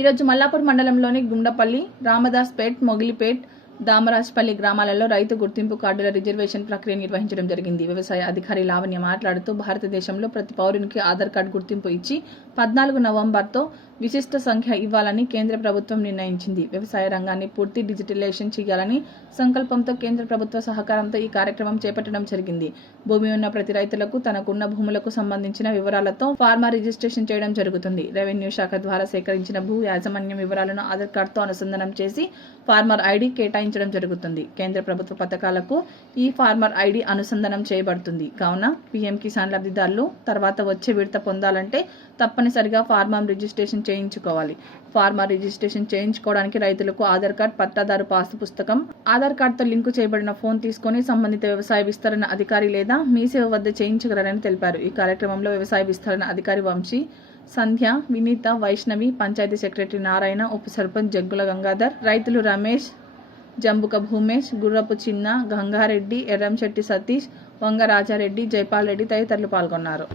ఈరోజు మల్లాపూర్ మండలంలోని గుండపల్లి, రామదాస్పేట్, మొగిలిపేట్, దామరాజ్పల్లి గ్రామాలలో రైతు గుర్తింపు కార్డుల రిజర్వేషన్ ప్రక్రియ నిర్వహించడం జరిగింది. వ్యవసాయ అధికారి లావణ్య మాట్లాడుతూ, భారతదేశంలో ప్రతి పౌరునికి ఆధార్ కార్డు గుర్తింపు ఇచ్చి 14 నవంబర్తో విశిష్ట సంఖ్య ఇవ్వాలని కేంద్ర ప్రభుత్వం నిర్ణయించింది. వ్యవసాయ రంగాన్ని పూర్తి డిజిటలైజేషన్ చేయాలని సంకల్పంతో కేంద్ర ప్రభుత్వ సహకారంతో ఈ కార్యక్రమం చేపట్టడం జరిగింది. భూమి ఉన్న ప్రతి రైతులకు తనకున్న భూములకు సంబంధించిన వివరాలతో ఫార్మర్ రిజిస్ట్రేషన్ చేయడం జరుగుతుంది. రెవెన్యూ శాఖ ద్వారా సేకరించిన భూ యాజమాన్యం వివరాలను ఆధార్ కార్డుతో అనుసంధానం చేసి ఫార్మర్ ఐడి కేటాయించడం జరుగుతుంది. కేంద్ర ప్రభుత్వ పథకాలకు ఈ ఫార్మర్ ఐడి అనుసంధానం చేయబడుతుంది. కావున పీఎం కిసాన్ లబ్ధిదారులు తర్వాత వచ్చే విడత పొందాలంటే తప్పనిసరిగా ఫార్మర్ రిజిస్ట్రేషన్ చేయించుకోవాలి. ఫార్మర్ రిజిస్ట్రేషన్ చేయించుకోవడానికి రైతులకు ఆధార్ కార్డ్, పట్టాదారు పాసు పుస్తకం, ఆధార్ కార్డుతో లింకు చేయబడిన ఫోన్ తీసుకొని సంబంధిత వ్యవసాయ విస్తరణ అధికారి లేదా మీ సేవ వద్ద చేయించగలరని తెలిపారు. ఈ కార్యక్రమంలో వ్యవసాయ విస్తరణ అధికారి వంశీ, సంధ్య, వినీత, వైష్ణవి, పంచాయతీ సెక్రటరీ నారాయణ, ఉప సర్పంచ్ జగ్గుల గంగాధర్, రైతులు రమేష్, జంబుక భూమేష్, గుర్రపు చిన్న, గంగారెడ్డి, ఎర్రంశెట్టి సతీష్, వంగ రాజారెడ్డి, జైపాల్ రెడ్డి తదితరులు పాల్గొన్నారు.